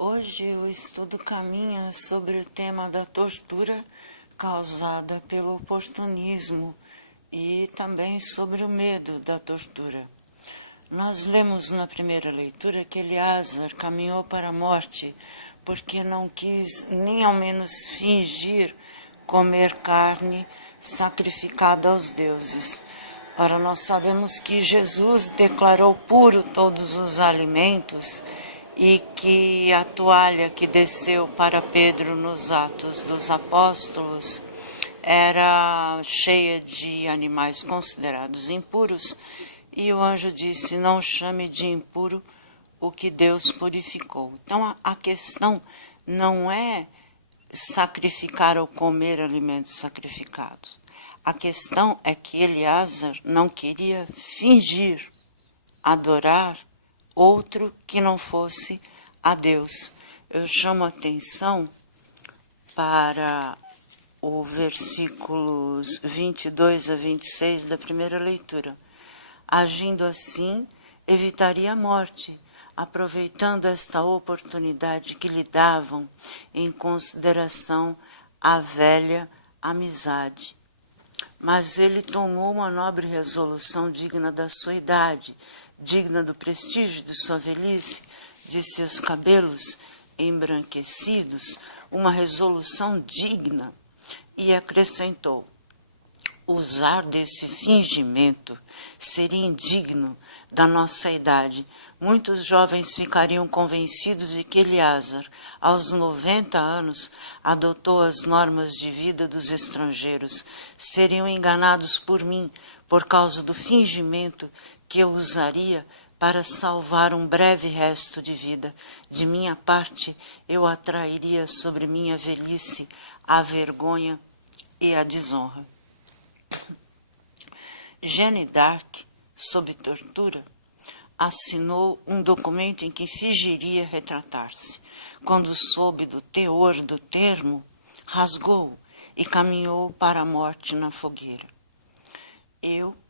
Hoje o estudo caminha sobre o tema da tortura causada pelo oportunismo e também sobre o medo da tortura. Nós lemos na primeira leitura que Eleazar caminhou para a morte porque não quis nem ao menos fingir comer carne sacrificada aos deuses. Ora, nós sabemos que Jesus declarou puro todos os alimentos e que a toalha que desceu para Pedro nos Atos dos Apóstolos era cheia de animais considerados impuros, e o anjo disse: não chame de impuro o que Deus purificou. Então a questão não é sacrificar ou comer alimentos sacrificados. A questão é que Eleazar não queria fingir adorar outro que não fosse a Deus. Eu chamo a atenção para o versículos 22 a 26 da primeira leitura. Agindo assim, evitaria a morte, aproveitando esta oportunidade que lhe davam em consideração a velha amizade. Mas ele tomou uma nobre resolução digna da sua idade, digna do prestígio de sua velhice, de seus cabelos embranquecidos, uma resolução digna, e acrescentou: usar desse fingimento seria indigno da nossa idade. Muitos jovens ficariam convencidos de que Eleazar, aos 90 anos, adotou as normas de vida dos estrangeiros. Seriam enganados por mim, por causa do fingimento que eu usaria para salvar um breve resto de vida. De minha parte, eu atrairia sobre minha velhice a vergonha e a desonra. Jeanne d'Arc, sob tortura, assinou um documento em que fingiria retratar-se. Quando soube do teor do termo, rasgou-o e caminhou para a morte na fogueira.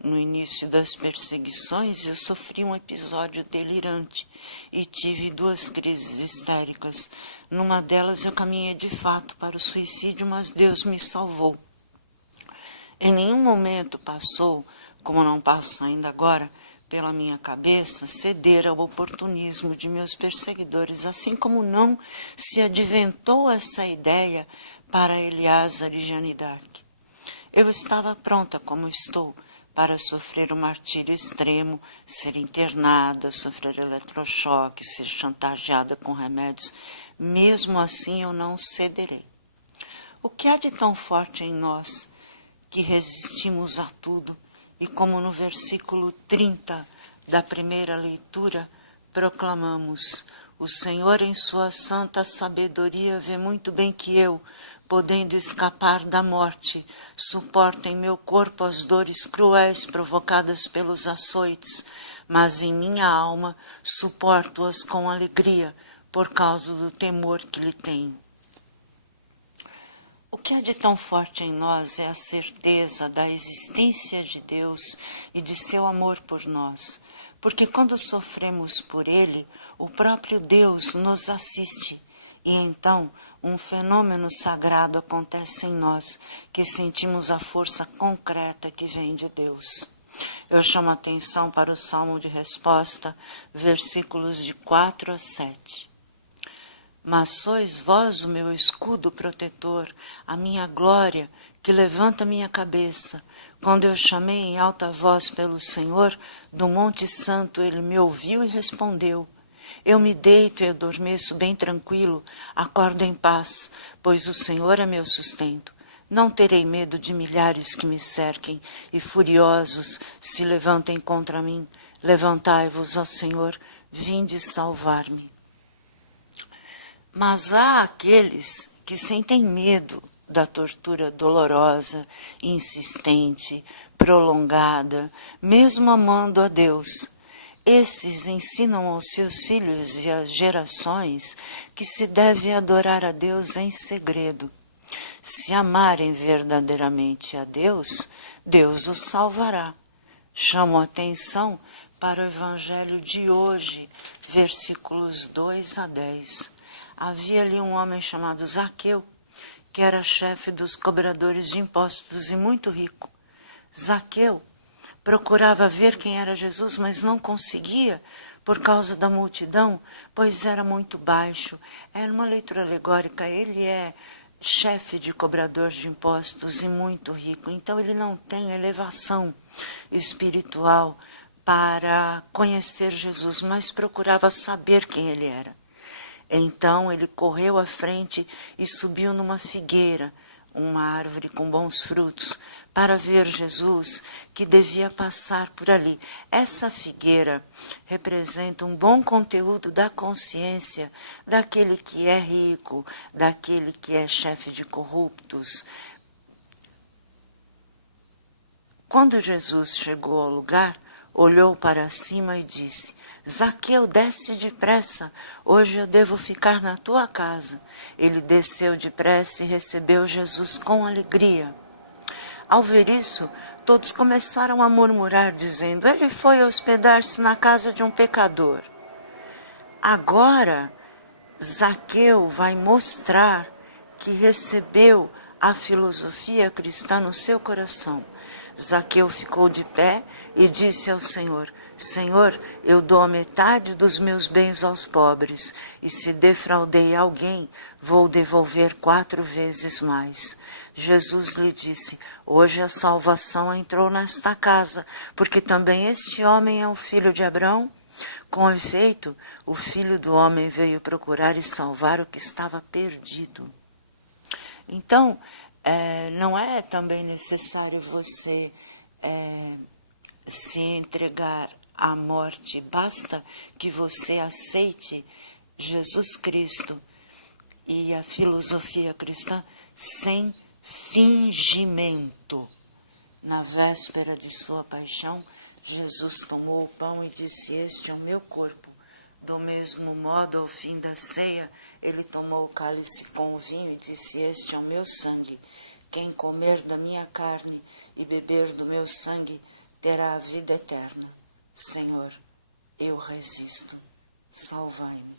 No início das perseguições, eu sofri um episódio delirante e tive 2 crises histéricas. Numa delas, eu caminhei de fato para o suicídio, mas Deus me salvou. Em nenhum momento passou, como não passa ainda agora, pela minha cabeça, ceder ao oportunismo de meus perseguidores, assim como não se adventou essa ideia para Eleazar e Jeanne d'Arc. Eu estava pronta, como estou, para sofrer um martírio extremo, ser internada, sofrer eletrochoque, ser chantageada com remédios. Mesmo assim, eu não cederei. O que há de tão forte em nós que resistimos a tudo e, como no versículo 30 da primeira leitura, proclamamos: o Senhor, em sua santa sabedoria, vê muito bem que eu, podendo escapar da morte, suporto em meu corpo as dores cruéis provocadas pelos açoites, mas em minha alma suporto-as com alegria, por causa do temor que lhe tenho. O que há de tão forte em nós é a certeza da existência de Deus e de seu amor por nós, porque quando sofremos por Ele, o próprio Deus nos assiste, e então um fenômeno sagrado acontece em nós, que sentimos a força concreta que vem de Deus. Eu chamo a atenção para o Salmo de Resposta, versículos de 4 a 7. Mas sois vós o meu escudo protetor, a minha glória, que levanta minha cabeça. Quando eu chamei em alta voz pelo Senhor, do Monte Santo ele me ouviu e respondeu. Eu me deito e adormeço bem tranquilo, acordo em paz, pois o Senhor é meu sustento. Não terei medo de milhares que me cerquem e furiosos se levantem contra mim. Levantai-vos, ó Senhor, vinde salvar-me. Mas há aqueles que sentem medo da tortura dolorosa, insistente, prolongada, mesmo amando a Deus. Esses ensinam aos seus filhos e às gerações que se deve adorar a Deus em segredo. Se amarem verdadeiramente a Deus, Deus os salvará. Chamo a atenção para o Evangelho de hoje, versículos 2 a 10. havia ali um homem chamado Zaqueu, que era chefe dos cobradores de impostos e muito rico. Zaqueu procurava ver quem era Jesus, mas não conseguia por causa da multidão, pois era muito baixo. Era uma leitura alegórica. Ele é chefe de cobrador de impostos e muito rico, então ele não tem elevação espiritual para conhecer Jesus, mas procurava saber quem ele era. Então ele correu à frente e subiu numa figueira, uma árvore com bons frutos, para ver Jesus, que devia passar por ali. Essa figueira representa um bom conteúdo da consciência daquele que é rico, daquele que é chefe de corruptos. Quando Jesus chegou ao lugar, olhou para cima e disse: Zaqueu, desce depressa, hoje eu devo ficar na tua casa. Ele desceu depressa e recebeu Jesus com alegria. Ao ver isso, todos começaram a murmurar, dizendo: ele foi hospedar-se na casa de um pecador. Agora, Zaqueu vai mostrar que recebeu a filosofia cristã no seu coração. Zaqueu ficou de pé e disse ao Senhor: Senhor, eu dou a metade dos meus bens aos pobres, e se defraudei alguém, vou devolver 4 vezes mais. Jesus lhe disse: hoje a salvação entrou nesta casa, porque também este homem é o filho de Abraão. Com efeito, o Filho do Homem veio procurar e salvar o que estava perdido. Então, não é também necessário você se entregar à morte, basta que você aceite Jesus Cristo e a filosofia cristã sem fingimento. Na véspera de sua paixão, Jesus tomou o pão e disse: este é o meu corpo. Do mesmo modo, ao fim da ceia, ele tomou o cálice com o vinho e disse: este é o meu sangue. Quem comer da minha carne e beber do meu sangue terá a vida eterna. Senhor, eu resisto. Salvai-me.